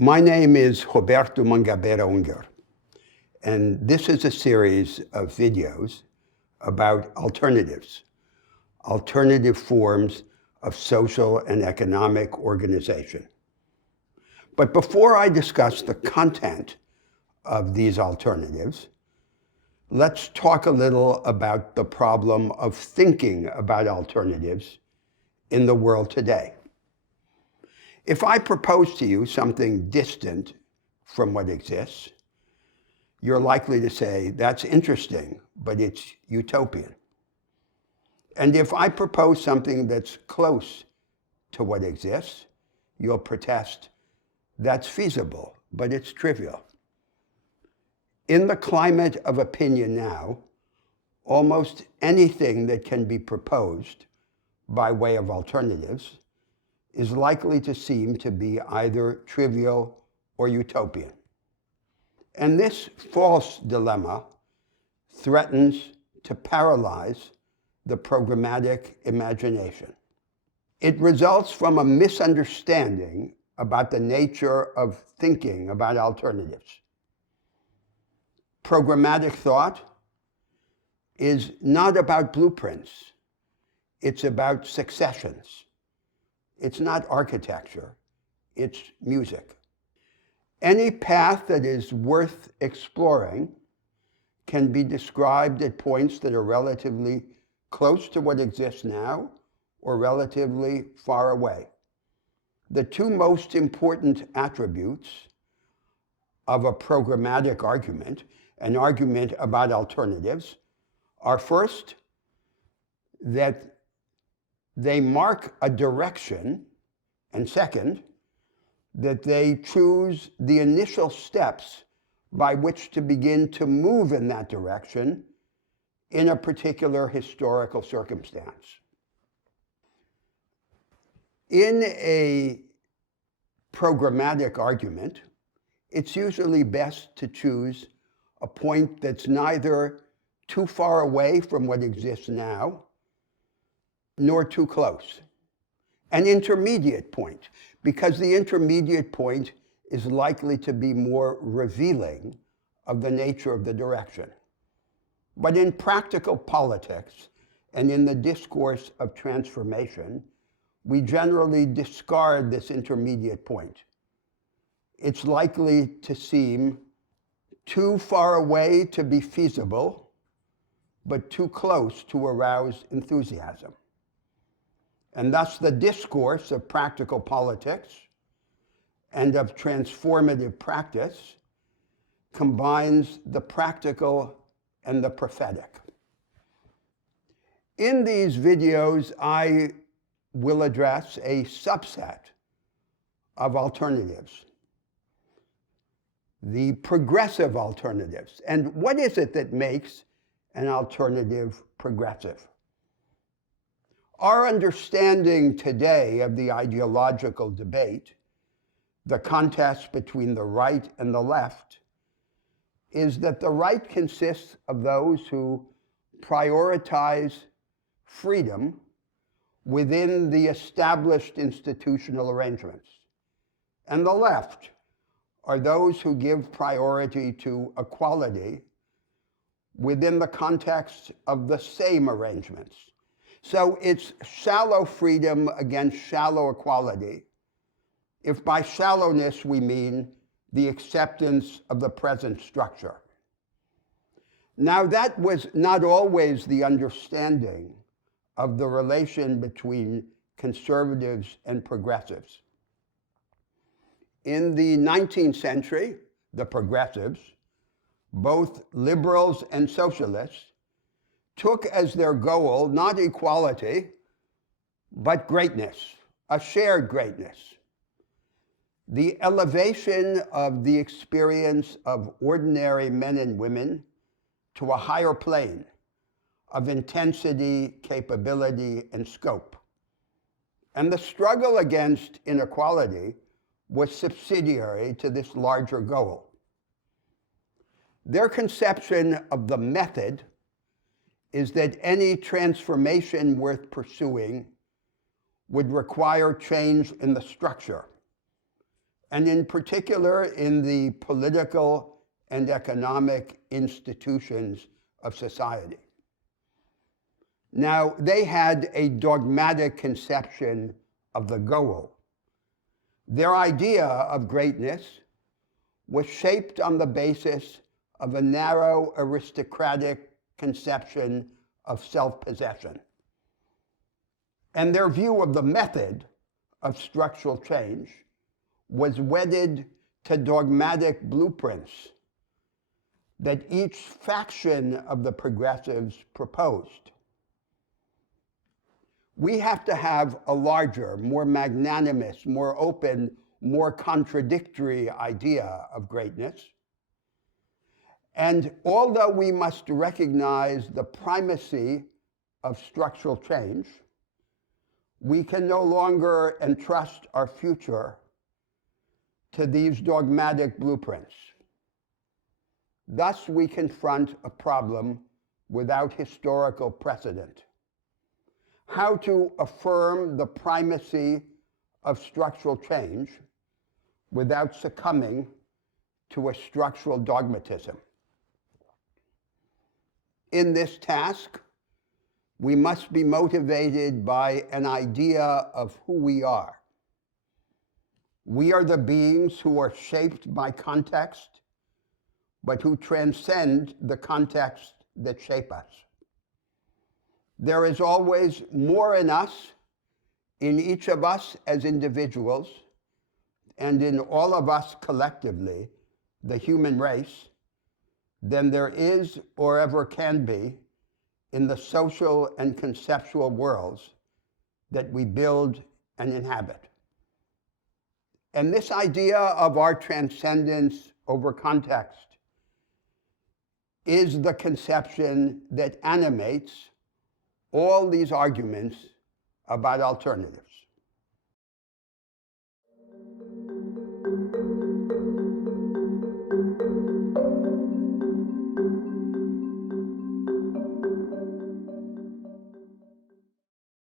My name is Roberto Mangabeira Unger, and this is a series of videos about alternatives, alternative forms of social and economic organization. But before I discuss the content of these alternatives, let's talk a little about the problem of thinking about alternatives in the world today. If I propose to you something distant from what exists, you're likely to say, that's interesting, but it's utopian. And if I propose something that's close to what exists, you'll protest, that's feasible, but it's trivial. In the climate of opinion now, almost anything that can be proposed by way of alternatives is likely to seem to be either trivial or utopian. And this false dilemma threatens to paralyze the programmatic imagination. It results from a misunderstanding about the nature of thinking about alternatives. Programmatic thought is not about blueprints. It's about successions. It's not architecture, it's music. Any path that is worth exploring can be described at points that are relatively close to what exists now or relatively far away. The two most important attributes of a programmatic argument, an argument about alternatives, are first, that they mark a direction, and second, that they choose the initial steps by which to begin to move in that direction in a particular historical circumstance. In a programmatic argument, it's usually best to choose a point that's neither too far away from what exists now, nor too close. An intermediate point, because the intermediate point is likely to be more revealing of the nature of the direction. But in practical politics and in the discourse of transformation, we generally discard this intermediate point. It's likely to seem too far away to be feasible, but too close to arouse enthusiasm. And thus the discourse of practical politics and of transformative practice combines the practical and the prophetic. In these videos, I will address a subset of alternatives, the progressive alternatives. And what is it that makes an alternative progressive? Our understanding today of the ideological debate, the contest between the right and the left, is that the right consists of those who prioritize freedom within the established institutional arrangements. And the left are those who give priority to equality within the context of the same arrangements. So it's shallow freedom against shallow equality, if by shallowness we mean the acceptance of the present structure. Now, that was not always the understanding of the relation between conservatives and progressives. In the 19th century, the progressives, both liberals and socialists, took as their goal not equality, but greatness, a shared greatness. The elevation of the experience of ordinary men and women to a higher plane of intensity, capability, and scope. And the struggle against inequality was subsidiary to this larger goal. Their conception of the method is that any transformation worth pursuing would require change in the structure, and in particular in the political and economic institutions of society. Now, they had a dogmatic conception of the goal. Their idea of greatness was shaped on the basis of a narrow aristocratic conception of self-possession. And their view of the method of structural change was wedded to dogmatic blueprints that each faction of the progressives proposed. We have to have a larger, more magnanimous, more open, more contradictory idea of greatness. And although we must recognize the primacy of structural change, we can no longer entrust our future to these dogmatic blueprints. Thus, we confront a problem without historical precedent. How to affirm the primacy of structural change without succumbing to a structural dogmatism. In this task, we must be motivated by an idea of who we are. We are the beings who are shaped by context, but who transcend the context that shape us. There is always more in us, in each of us as individuals, and in all of us collectively, the human race, than there is or ever can be in the social and conceptual worlds that we build and inhabit. And this idea of our transcendence over context is the conception that animates all these arguments about alternatives.